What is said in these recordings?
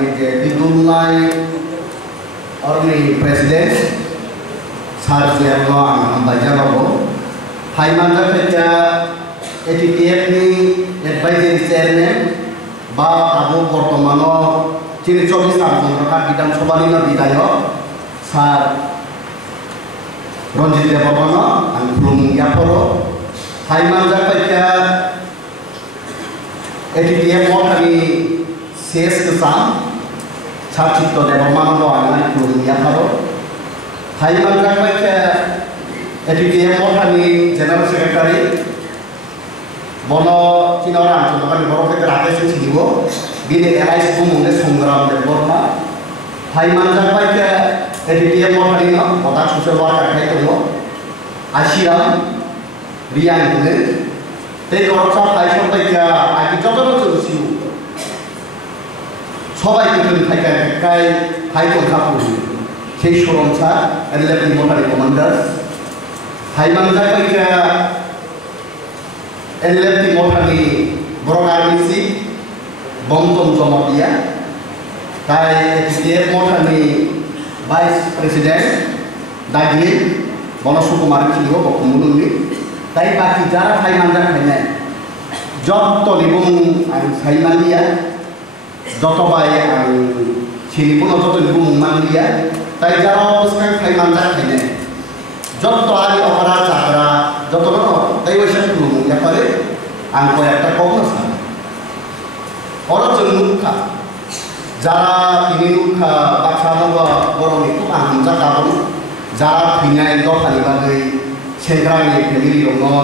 ni je didulnai orni president sarjeno ang bajaro hai manja keja ATTF ni advisory chairman ba abu bortomano chini 24 Ramchandra Bidang Sabha ni bidayok sar Ronjit Devabono ang Plum Yaporo hai manja keja ATTF mo kami ses kesam Charchito Devamano ang Plum Yaporo hai manja keja ATTF mo kami general secretary Bono China Ramchandra ni borok ke rakesh chidibo bini erais bumune Songgram Deborma hai manja keja ATTF mo kami no botak social worker kai to Ashiram Rian Gune Tei koroksa hai sompai agi jotono chusiu সবাই কিন্তু kai hai to thapu সেই সরমসা LF মোটারি commander hai manja keja LF মোটারি বড় army Bongtham Jamatia তাই ATTF মোটারি vice president দাগিল বনসুকুমার ছিল বকমুলুনি তাই বাকি যারা hai manja খাইনাই যত লিবুং আং সাইমালিয়া যত বাই আং সিনিপুন যত লিবুং মানলিয়া তাই যারা অবস্থায় hai manja খাইনাই যত আলি অপরা চাকরা যত তাই ওইসব লুমু ব্যাপারে আঙ্ক একটা কমসা অরচন মুখা যারা তিনি মুখা বাছানো বা বরং একটু আহমজা কাবন যারা ফিনাই দফানি বাগৈ সেন্দ্রানি ফ্যামিলি দङ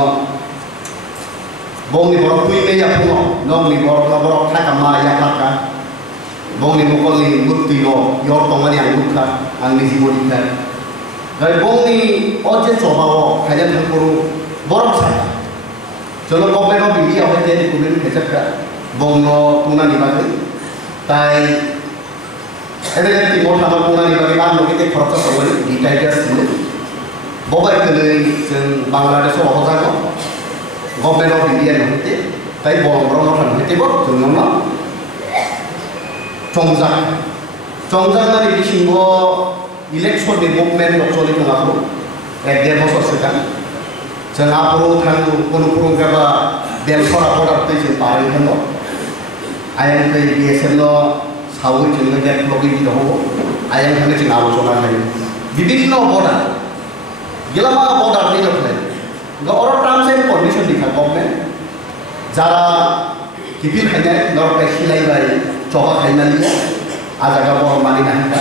বংনি বড় কুইমে ইয়াপুনো নংনি বড় থাকামা ইয়াপাকা বংনি মকলনি মুক্তি নো ইয়র তংমানি আং মুখা आंनि जिबनिखा दा बंनि अजे जबाव खायजा थांखरु बरफ सा जोंनो गभर्नमेन्ट अफ इंडिया हयते रिकमेन्ड खायजाखा बंनो तुंनानि बागै ताई एरेलेक्टि मथामा तुंनानि बागै आं नगिते खरचा खालामो डिटाइगासिनो बबाय कनै जों बांलादेशआव हजागो गभर्नमेन्ट अफ इंडिया हयते ताई बंग्र मथान हयतेबो जोंनो 정장만이 계신 거 이렉션 무브먼트 역설이 통하고 대대 버섯스가 전 앞으로 당구 কোনো 프로그램가 벨서라 보다 되지 빠르게 거 아양 그 BSN로 사후에 정말 블로깅도 하고 아양 하는 지금 아무소나는 বিভিন্ন 보다 গেলামা 보다 되는 거네 이거 어로 টার্মস এন্ড কন্ডিশন লিখা গভর্নমেন্ট যারা কিপিল খাইনে নরকে সিলাইবাই চবা খাইনালিয়া ajaga bohong malina haka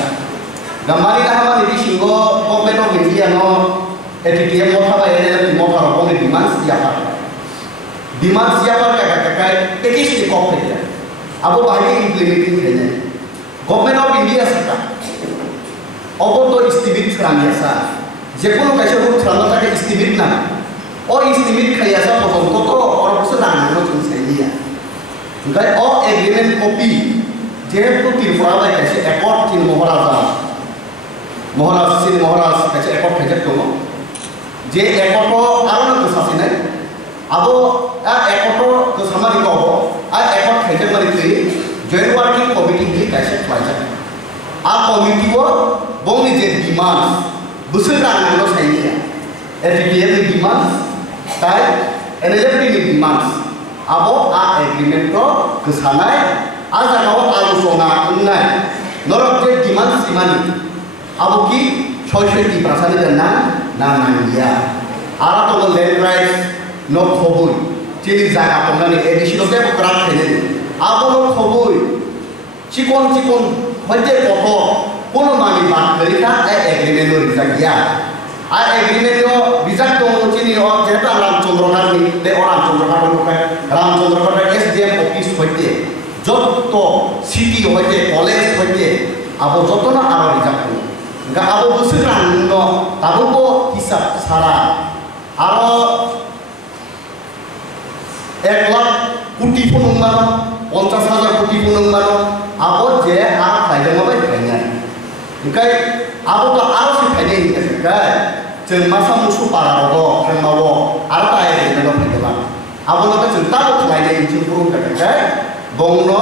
gamalina hama di singgo gomeno media no ATTF mo thaba ene mo tharo bone demand siapa kai package di kopre ya abo bahagi implementing kene government of India saka obo to estimate kran yasa je kono kaise ro thrana take estimate na o estimate khayasa pojonto to or bose na no chunselia ngai o agreement copy যেহেতু ত্রিপুরা কাছে একট তিন মহারাজ শ্রী মহারাজ কাছে একট খাইছে দङ যে একট আরো না সাসি নাই আবো একট তো সামারি কব আর একট খাইছে মানে তুই জয়েন্ট ওয়ার্কিং কমিটি কি কাছে খাইছে আ কমিটিও বংনি যে ডিমান্ড বুসুল রাঙ্গো সাইনিয়া ATTF ni ডিমান্ড তাই NLF ni ডিমান্ড আবো আ এগ্রিমেন্ট তো কসানাই আজাগাও আলোচনা উন্নয় নরকতে ডিমান্ড সিমানি আবো কি 66% না না নাইয়া আর তো ল্যান্ড রাইটস নো খবর চিনি জায়গা তোমরানি এডিশনাল কে ক্রাফট খেলে আবো নো খবর চিকন হইতে কত কোন মানি বাদ করিতা এগ্রিমেন্ট রিজাকিয়া আর এগ্রিমেন্ট রিজাক তো চিনি ও যেটা রামচন্দ্র নাথনি তে রামচন্দ্র নাথ SDM অফিস হইতে যত সিটি হইতে কলেজ হইতে আবো যত না আরো রিজার্ভ গা আবো বসে রান্ন তাবো হিসাব সারা আরো 1 লাখ কোটি ফনুমান 50,000 কোটি ফনুমান আবো যে আর ফাইদা মাবাই খাইনা ओंखाय आबो तो आरो से फायदे हिसाबखाय जों मासा मुसु पाराबो थांबावो आरो बायरे न फायदोबा आबो न जों ताबो खालायनाय इनसिन पुरुं थाखाय बंनो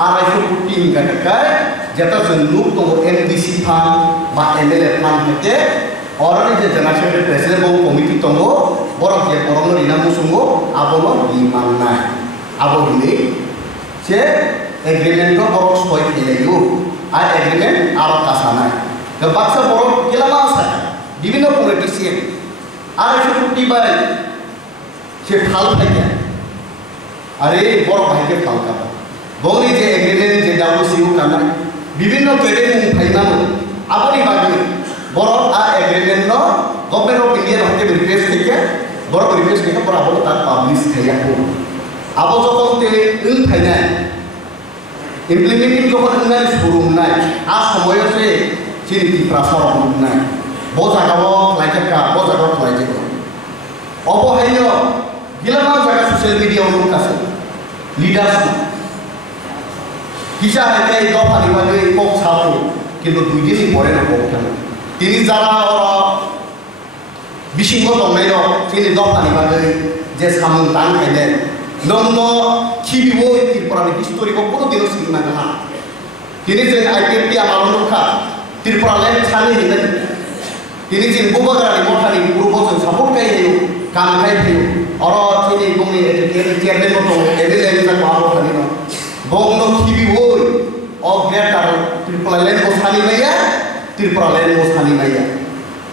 250 কোটি টাকায় যেটা লোক তো এমডিসি ফান্ড বা এমএলএ ফান্ড থেকে অরনি যে জেনারেল প্রেসিডেন্ট এবং কমিটি তো বড় যে বড় রিনাম সঙ্গ আবনো বিমান নাই আবো হিলে সে এগ্রিমেন্ট বড় সই খেলেও আর এগ্রিমেন্ট আর কাছা নাই বাক্সা বড় গেলাম আছে বিভিন্ন পলিটিশিয়ান 250 কোটি বাই সে ফাল থাকে আরে বড় ভাইকে ফাল কাটা বলি যে এগ্রিমেন্ট যে ডাব্লিউসিও কানা বিভিন্ন পেটে ফাইনাল আপনি বাকি বড় আর এগ্রিমেন্ট ন গভর্নমেন্ট অফ ইন্ডিয়া হতে রিকোয়েস্ট থেকে বড় রিকোয়েস্ট থেকে পর আবো তার পাবলিশ খাইয়া কো আবো যখন তে ফাইনাল ইমপ্লিমেন্টিং যখন নাই শুরু নাই আর সময় আছে চিনি প্রাসার নাই বজাগাও লাইকা বজাগাও লাইকা অবহেল্য গিলামা জায়গা সোশ্যাল মিডিয়া লোক আছে লিডার্স হিসা হেঁটে দফা নিবাদে কক ছাপো কিন্তু 2 দিনই পরে না কক থানে তিনি যারা বিশিঙ্গ দংনাই তিনি দফা নিবাদে যে সামন টান খাইলেন নন্দ খিবিও ত্রিপুরানি হিস্টোরি কোনো দিনও সিনেমা না তিনি যে আইপিএফটি আমার লোকা ত্রিপুরা ল্যান্ড ছাড়িয়ে নিলেন তিনি যে গোবাগারি মঠানি পূর্বজন সাপোর্ট খাই হেউ কাম খাই হেউ অর তিনি গমি চেয়ারম্যান মতো এমএলএ যাকে আরো খালি না বংন খিবিও অগ্রেটার ত্রিপুরা ল্যান্ড সানি মাইয়া ত্রিপুরা ল্যান্ড সানি মাইয়া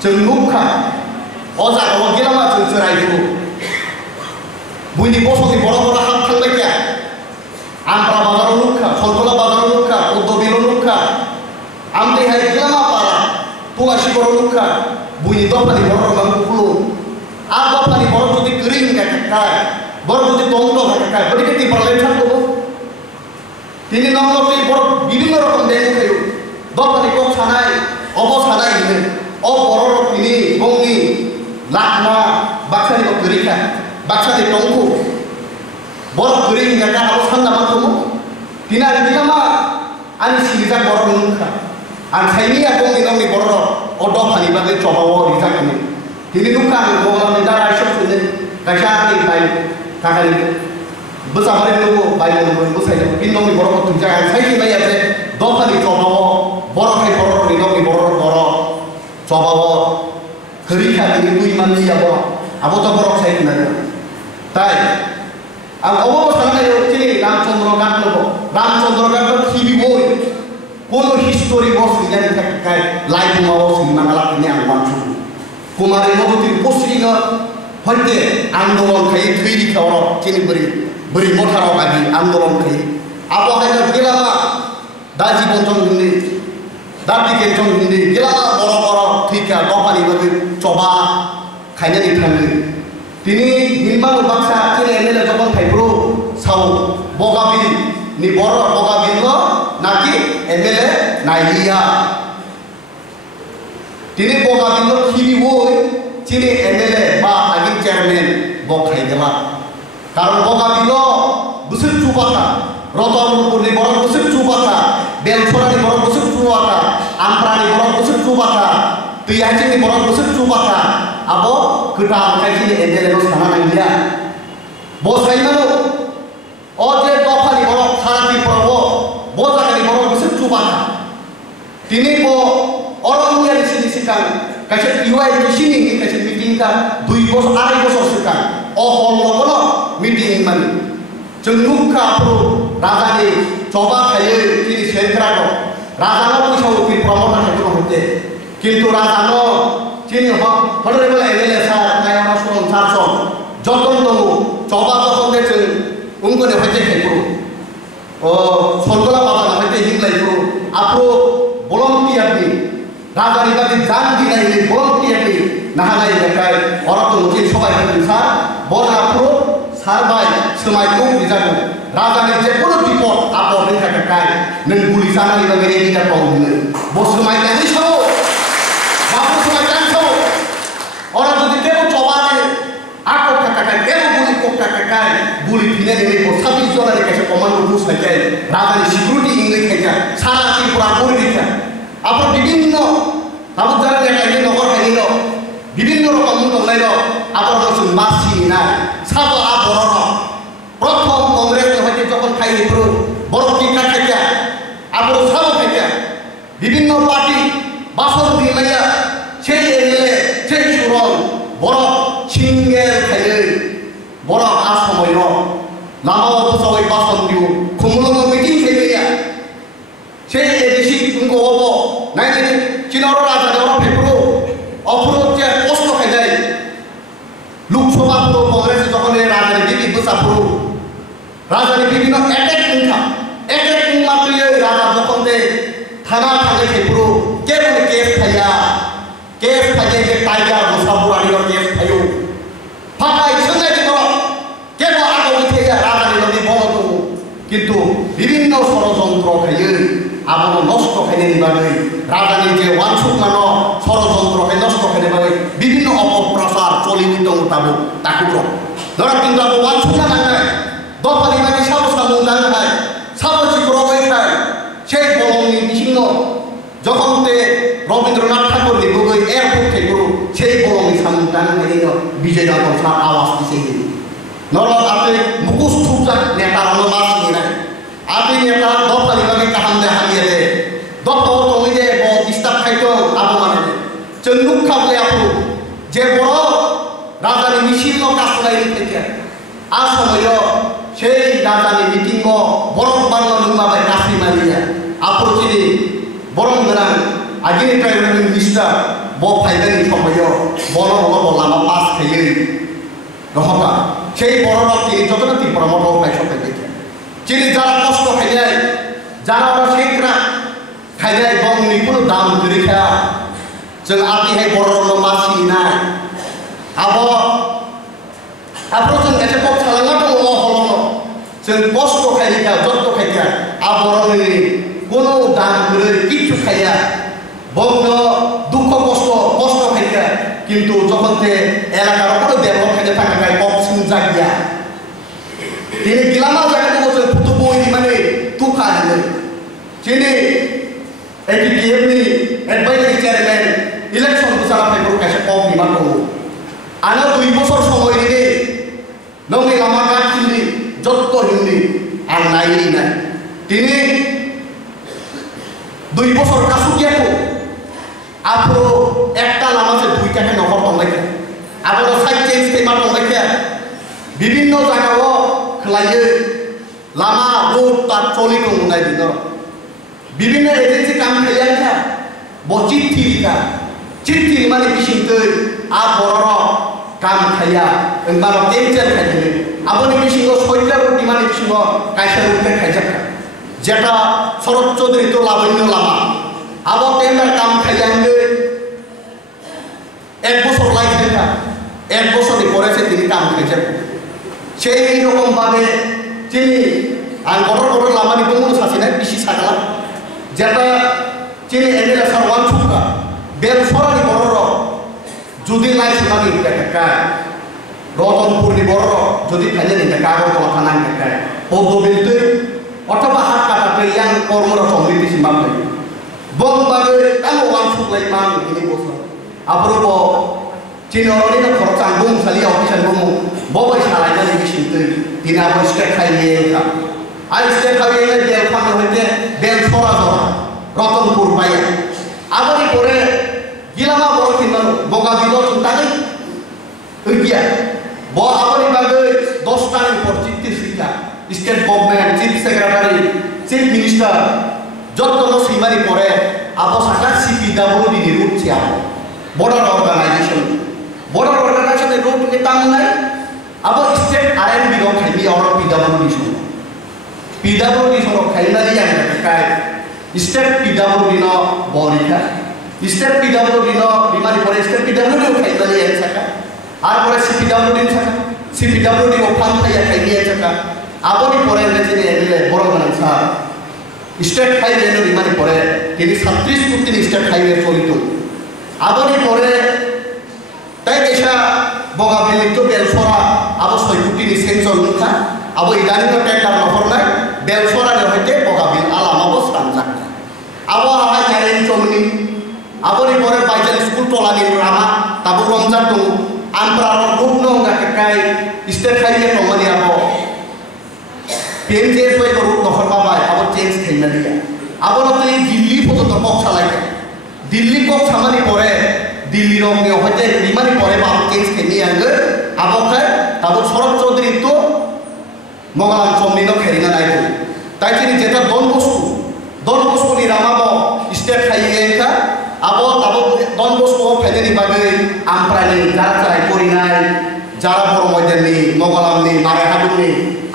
जों नुखा अजागाव गेलामा जों चराइखौ बुइनि बसति बड़ बड़ हात थांबाय क्या आमफ्रा बाजाराव नुखा सलतला बाजाराव नुखा उद्धबिलाव नुखा आमदैहाय गेलामा पारा तुलासिगराव नुखा बुइनि दफानि बड़ रंगांखौ खुलु आ दफानि बड़ जुदि गोरिं गायखाय बड़ जुदि दंद गायखाय बोरैखो टिपारलाय थांगौ তিনি নমতে বড় বিভিন্ন রকম দেশ খাইও দফানি কক ছানাই অবসানাই হিনে অ বড় তিনি বংনি লাকমা বাক্সানি গরিখা বাক্সানি টংকু বড় গরিং গাকা আরো সান্না মাখমু তিনা দিলামা আনি সিরিজা বড় নুখা আর সাইনিয়া বংনি নংনি বড় অ দফানি বাদে চবাও রিজা কানি তিনি নুখা বংলানি দা রাইসব শুনে গাইসানি বাই কাকারি বসাবারে লোক বাইরে বসাই পিন্নমি বড় কত জায়গা সাইকি বাই আছে দফানি চবাও বড় খাই বড় নিগমি বড় বড় চবাও হরিখা তিনি দুই মাননি যাবো আবো তো বড় সাইকি না তাই আর অবস্থানে তিনি রামচন্দ্র গান নেব রামচন্দ্র গান খিবি বই কোন হিস্টোরি বস জানি থাকে লাইভ মাও সিনেমা গালা তিনি আনবান শুরু কুমারের মধুতির পশ্চিম হইতে আন্দোলন খাই তৈরি খাওয়া তিনি বলি বরি মথারাও গাদি আন্দোলন খাই আবহাওয়া গেলামা দা জীবন চন্দ্র হিন্দি দার্জিকের চন্দ্র হিন্দি গেলামা বড় বড় ঠিকা দফানি বাদে চবা খাইনানি থাঙ্গে তিনি নির্মাণ বাক্সা তিনি এমএলএ যখন খাইব্রো সাউ বগাবিল নি বড় বগাবিল নাকি এমএলএ নাইলিয়া তিনি বগাবিল খিবি বই তিনি এমএলএ বা আগিন চেয়ারম্যান বখাই গেলা কারণ বগাবিল বুসুর চুপাতা রতনপুরনি বড় বুসুর চুপাতা বেলছড়ানি বড় বুসুর চুপাতা আমপ্রানি বড় বুসুর চুপাতা তুইয়াচিনি বড় বুসুর চুপাতা আবো কটা খাইছিনি এমএলএ নো সানা নাইলিয়া বসাইমানো ও যে দফানি বড় সারাতি পড়ব বজাকানি বড় বুসুর চুপাতা তিনি বো অরঙ্গিয়ানি সিনি সিকান কাছে ইউআই সিনি কাছে মিটিংটা 2 বছর 2.5 বছর সিকান ও হল মিটিং মানে जों नुखा प्रो राजानि चबा खायो তিনি সেন্ট্রাটো রাজানো পয়সাও তিনি প্রমোটার হেতু হতে কিন্তু রাজানো তিনি হডরেবল এমএলএ স্যার নায়না সুরন সারসন যতন দমু চবা যখন দেখছেন উঙ্গনে হইতে খাইবো ও সলগলা বাবা হইতে হিংলাই পুরো আপু ভলান্টিয়ারনি রাজানি বাদি জান দিনাইনি ভলান্টিয়ারনি নাহালাই দেখায় ওরা তো মুখে সবাই বলেন স্যার বল আপু সারবাই समायखौ बिजागौ राजानि जेखुनु बिपद आपदनि थाखाय नों गुलि जानानै बागै रेडि जाबावनो बसमाय गानि साव बाबु समाय गानि साव अरा जुदि केउ चबाने आको थाखाय केउ गुलि को थाखाय गुलि फिने नेनि को 26 जनानि कासे कमान्ड बुस थाखाय राजानि सिकिउरिटी इंगै थाखाय सारा त्रिपुरा गरि दिखा आपन বিভিন্ন बाबु जाना देखायनि नगर खायनि বিভিন্ন রকম দংলাই आपन जों मासि ना साबा आबरन प्रथम কংগ্রেস হইতে যখন খাইনি পুরো বড় টিকা বিভিন্ন পার্টি বাসন দিলাইয়া সেই এমএলএ সেই সুরন বড় সিঙ্গেল খাইলে বড় আসময় লামাও বসাওই বাসন দিও খুমুলনো মিটিং খাইলিয়া সেই এদেশি তুমকো হব নাইলে চিনর রাজা দেওয়া ফেপুরো অফুরত যে কষ্ট খাই যায় লোকসভা পুরো কংগ্রেসে যখন রাজানি বিবি বসা পুরো রাজানি বিভিন্ন এক মাত্র রাজা যখন থানা থাকে ফেপুরো কে বলে কেস খাইয়া যে টাইগার বসা বুড়ানি কেস খাইও ফাঁকাই সঙ্গে দিল কেবল আগে খাইয়া রাজানি নদী বড় তো কিন্তু বিভিন্ন ষড়যন্ত্র খাইয়ে আবার নষ্ট খাইয়ে নিবাগে রাজানি যে ওয়ানসুক মানো ষড়যন্ত্র খাই নষ্ট খাইয়ে নিবাগে বিভিন্ন অপপ্রচার চলিত মোতাবেক তাকে ধরা কিন্তু আবার ওয়ানসুক না নাই দরকারি বাকি সাবস্থান দান খায় সাবসি রবাই খায় সেই বলনি বিচ্ছিন্ন যখন রবীন্দ্রনাথ ঠাকুর লিখবই এয়ারপোর্ট থেকে সেই বলনি সামনে টান বিজয় নগর আওয়াজ দিছে নরক আপনি মুখস্থ নেতার মাছ নিয়ে নাই আপনি নেতা দপ্তরি বাকি কাহাম দে হামিয়ে দে দপ্তর তুমি যে ইস্তাব খাইতো আবু মানে চন্দুক খাবলে আপু যে বড় রাজানি মিছিল কাজ করাই থেকে আর সময় সেই রাজানি মিটিং বরফ বাংলা নুমাবাই কাশি মারিয়া আপর চিনি বরং গোনাং আগিনি প্রাইভেট মিনিস্টার ফাইদানি সময় বড় লামা পাস খাইয়ে রহতা সেই বড় তিনি যতটা তিনি পরামর্শ খাই সবাই দেখে চিনি যারা কষ্ট খাই যায় যারা ওরা সেইরা খাই যায় এবং কোনো দাম করে খা जों आदि है बर'ल' मासि नाय आबो जों एसे कब थालांना दङ हलनो जों कष्ट खायिखा जत्त खायिखा आबरनि कोनो दान गरै किछु खाया बंग दुख कष्ट खायिखा किन्तु যখন তে এলাকার উপরে ডেভেলপ হতে থাকে অপশন জাগিয়া তিনি গিলামা জায়গাতে বসে ফুটু বই মানে তুখা দিলে তিনি এটি কি এমনি অ্যাডভাইজারি চেয়ারম্যান ইলেকশন বিচারা পেপার কাছে কম বিমান করব আনা 2 বছর সময় দিলে নমি লামা কাটছিলি যত হিন্দি আর নাই নাই তিনি 2 বছর কাছু গিয়াকো আপো একটা লামাতে 2 টাকা নহর তংলাইকে আবার সাইড চেঞ্জ কেমা তংলাইকে বিভিন্ন জায়গাও খলাইয়ে লামা রোড তার চলি তো নাই দিন বিভিন্ন এজেন্সি কাম খাইয়া চিঠি লিখা চিঠি মানে বিশিংতে আর বড় কাম খাইয়া এবার টেনশন খাইলে আপনি বিশিঙ্গ সৈটার রুটি মানে বিশিঙ্গ কাইসার রুটি খাইছে যেটা শরৎ চৌধুরী তো লাবণ্য লামা আবার টেন্ডার কাম খাইয়া 1 বছর লাগছে না 1 বছরই পরেছে তিনি কাম খাইছেন সেই রকম ভাবে তিনি আর বড় লামানি কোনো শাসি নাই বেশি সাগলা যেটা চিনি এমএলএ স্যার ওয়ান ছুকা বেল সরানি বড় যদি লাই সুনানি কায় রতনপুরনি বড় যদি খাইলে নিতে কাগজ কথা নাই কায় পদ্মবিলতে অথবা হাত কাটাতে ইয়াং কর্মরত সমৃদ্ধি সীমা পাই বংবাগে কালো ওয়ান ছুকলাই মান তিনি বছর আবরব চিনি অরনিনা খরচ আঙ্গুম সালি অফিসার বমু ববাই সালাইনানি বিশিংতে তিনি আবার স্টেট খাইয়ে আর স্টেট খাইয়ে বেল ফাঁকা হইতে বেল সরা ধরা রতনপুর পাইয়া আবারই পরে গিলামা বড় কিনা বগা দিল তাকে গিয়া ব আবারই বাগে 10 টার পর চিত্তি শিক্ষা state government chief secretary chief minister যত সীমারি পরে আবো সাকা সিপিডব্লিউডি নিরুচ্ছে বর্ডার অর্গানাইজেশনের রুট কে তাম নাই আবো স্টেট আরএনবি র খাইবি আর পিডব্লিউডি সর খাইনালি আনে কাই स्टेट पिडब्ल्यूडी नो बोरिका स्टेट पिडब्ल्यूडी नो बीमारी परे स्टेट पिडब्ल्यूडी खाइबाली एछका आर परे सीपीडब्ल्यूडी छका सीपीडब्ल्यूडी ओ फान खाइया खाइबी एछका आबोनी परे नेचिने एले बरगना सा स्टेट हाईवे नो बीमारी परे তিনি 36 কোটি স্টেট হাইওয়ে চলিত আবনি পরে তাই দেশা বগাবিলি তো বেলসরা অবশ্যই কোটি সেন্সর মুখা আবো ইদানিত টেন্ডার নহর নাই বেলসরা হইতে বগাবিল আলাম অবস্থান যাক আবো হাই জারেন চমনি আবনি পরে বাইজান স্কুল তোলানি রামা তাবু রমজান তো আমপ্রার গুণ গাকে কাই স্টেট হাইওয়ে টমনি আবো পেন চেঞ্জ হই করু নহর বাবা আবো চেঞ্জ খাইনা দিয়া আবরতে দিল্লি পর্যন্ত কক চালাইছে দিল্লি কক সামানি পরে দিল্লির অগ্নি হইতে রিমানি পরে বাবু চেঞ্জ খেয়ে আনবে আবহাওয়ায় তারপর শরৎ চৌধুরী তো মগলাম চমনিনো খেরিনা নাই তাই তিনি যেটা দন বস্তু নি রামাব স্টেট খাইয়ে একা আবো তাবো দন বস্তু ফেলেনি বাগে আমপ্রানি যারা চাই করি নাই যারা বড় ময়দাননি মগলামনি মারে হাডুনি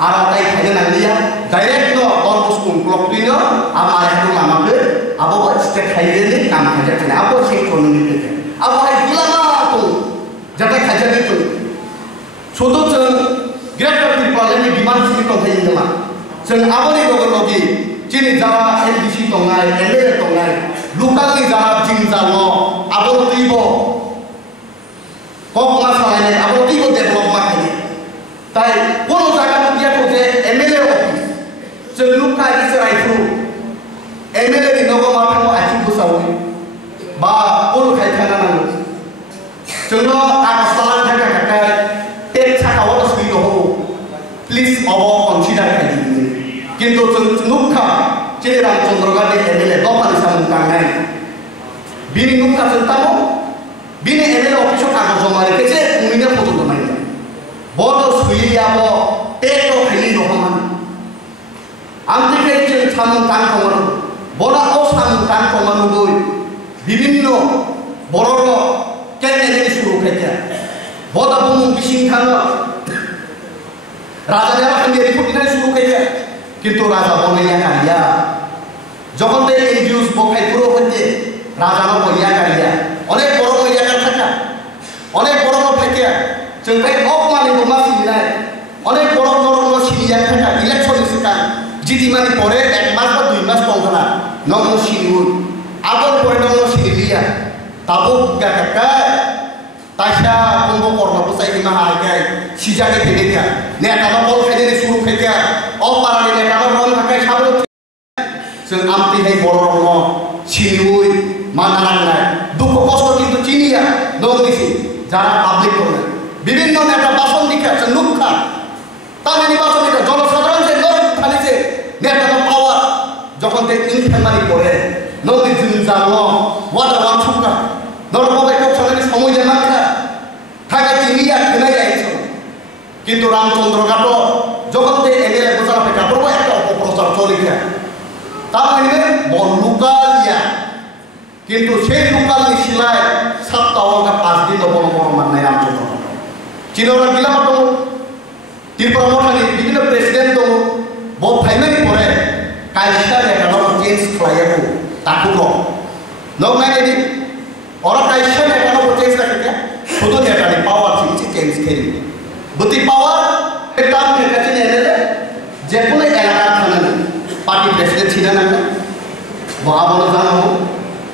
আর তাই খাইয়ে নালিয়া ডাইরেক্ট ন দন বস্তু ক্লকটিন আর মারে হাডু আমাকে আবো স্টেট খাইয়ে নি কাম খাইতে আবো সেই করনি নিতে আবো হাই গিলামা তো যাতে খাইতে দিত শুধু গ্রেটার ত্রিপুরাनि বিমান সিটি কন্থাই ইন্দলা जों आबोनि लगे जिनि जारा एलडीसी दंनाय एमएलए दंनाय लोकालनि जारा जिंजाल आबोलतिबो ककमा सालायनाय आबोलतिबो डेभलप माखायो ताई कोनो जायगायाव दियाखौ जे एमएलए अफिस जों लुका इसराइफु एमएलए नि नगो माथाव आथिं बोसावो बा कोनो खायथाना नांगौ जोंनो आगस्तालान थाखाय टेक साखाव सुइनो हो प्लीज अबो कनसिडार खायदि কিন্তু নুখা যে রামচন্দ্র গান্ধী এমএলএ দফানি সামুন কাঙ্গাই বিনি নুখা চলতামো বিনি এমএলএ অফিসে কাগজ জমা রেখেছে উনিনে পর্যন্ত নাই বড় সুইয়াব টেটো খাইনি রহমান আন্তিকে সামুন কাং কমানো বড় ও সামুন কাং কমানো বই বিভিন্ন বড় ক্যান্ডিডেট শুরু খেতে বড় বুমু বিশিং খান রাজা দেওয়া খান রিপোর্টিং শুরু খেতে কিন্তু রাজা বনাইয়া কারিয়া যখন তে এনজিওস বকাই পুরো হতে রাজা বনাইয়া কারিয়া অনেক বড় বড় থাকা অনেক বড় বড় থাকে जोंबाय अकमानि दमा सिनाय अनेक बड़ बड़ सिनिया थाका इलेक्शन सिका जितिमानि परे 1 मास बा 2 मास दंखाना नंग सिनुन आगर परे नंग सिनिलिया ताबो गाका ताशा कुंभ कर्म बसाई माहाय सिजाके फेदेका नेतानो बल खायदे सुरु फेका अपारानि नेतानो रन थाखाय साबो जों आमतिहाय बर' रंग सिनुय मानानांनाय दुख कष्ट किन्तु चिनिया नंगिसि যারা পাবলিক করে বিভিন্ন নেতা ভাষণ দিচ্ছে লুক্ষা তাদের নির্বাচন দিচ্ছে জনসাধারণ যে লোক খালিছে নেতার পাওয়ার যখন তে ইনফেমারি করে নদী জিনজানো ওয়াটার ওয়ান সুকা নরকবে কোন সময় সময় দেন না থাকে চিনিয়া খেলে যাইছে কিন্তু রামচন্দ্র ঘাট যখন তে এমএলএ গোসালা পেটা পড়বো একটা অপপ্রচার চলে গিয়া তার মানে বলুকালিয়া কিন্তু সেই লোকালনি শিলায় 7 টাকা 5 দিন অবলম্বন মানে রামচন্দ্র চিনরা গিলাম তো ত্রিপুরা মঠানি বিভিন্ন প্রেসিডেন্ট তো বহু ফাইনালি পরে কাইসা নেকানো চেঞ্জ খাইয়াবো তাকু নয় নেদি ওরা কাইসা নেকানো চেঞ্জ রাখে শুধু নেকানি পাওয়ার চিনছি চেঞ্জ খেলি বুদ্ধি পাওয়ার এটা আমি কাছে নেলে যে কোনো এলাকা থানা পার্টি প্রেসিডেন্ট ছিলেন না বাবা জানো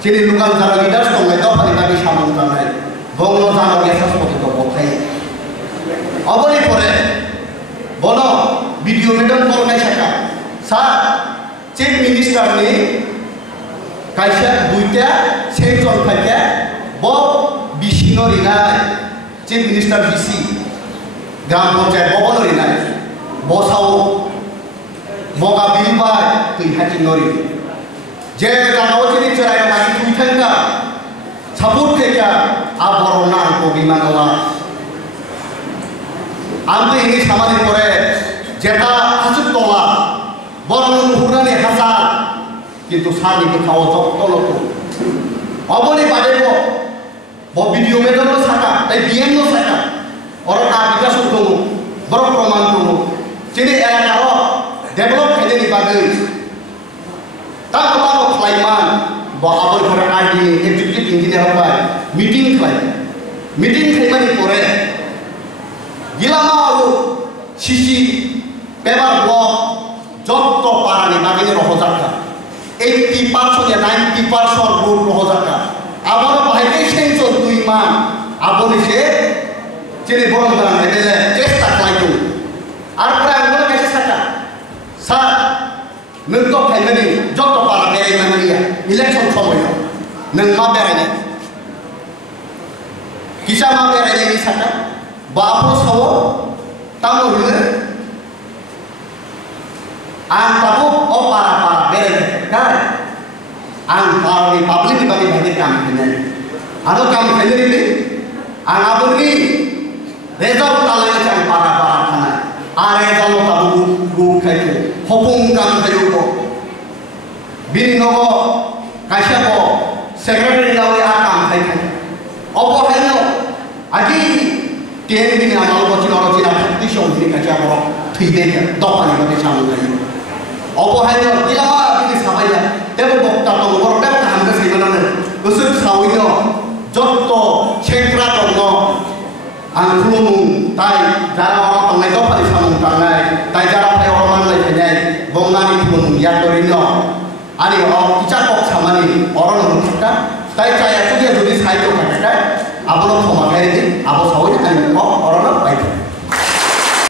চিনি লোকাল যারা লিডার্স দंनाय दफानि बागै सामन जानाय बंगलो जानो गेसास पथेत बथाय अबनि परे बन भिडिओ मेडम करनाय साका सा चिफ मिनिस्टार नि कायसा दुइटा सेक्सन फाइका ब बिसिनो रिनाय चिफ मिनिस्टार बिसि ग्राम पंचायत भवन रिनाय बसाव बगा बिलबाय तैहाति नरि जे गानाव चिनि चराय मानि तुइथांगा सापोर्ट केका आबरना को बिमानला आमते इनि सामानि परे जेता हासुत तला बरन नुहुरनानि हासा किन्तु सानि गोथाव जक्तलको अबनि बादेबो ब भिडिओ मेडनो साका ताई बिएमनो साका अरका विकास दङ बर प्रमाण दङ चिनि एलाकाव डेभलप खायनि बागै ताको फ्लाइमान बाबल पर आरडी एग्जीक्यूटिव इंजीनियर होबाय मीटिंग खायमानि परे गिलामा आरो सीसी पेपर ब्लक जत्त पारानि बागैनि रहजाखा 80% या 90% रोड रहजाखा आबार बाहायकै सेंसन 2 मान आबनि से जेरै बरंगान एले चेष्टा खालायदों आरो प्राय आंबो कैसे साका सा नोंथ' फाइनालि जत्त पारा बेरायनांगौया इलेक्शन समायाव नों मा बेरायनाय किसा मा बेरायनायनि साका बाफो सावो तामोरनो आं ताबो अ पारा बेरायनाय ang parli public bagi bagi kam kene anu kam kene ini ang abuni result talanya cang para kana result tabu gu kai hopung kam kayu ko bini nogo kaisya ko secretary nawe akam kai opo heno aji tiene bini amal ko chino china petition bini kaisya ko thide dopani bagi chamu kai opo heno dilama bini sabaya tebo bokta to bor tebo hamga simana usuk sawino jotto chekra to ang kulung tai jara orang pangai to pali samung pangai tai jara pai orang mangai penai bongani kulung yatorino ani orang icakok samani orang nungka tai caya tu dia jadi sai to kata abolo thoma kai ni abo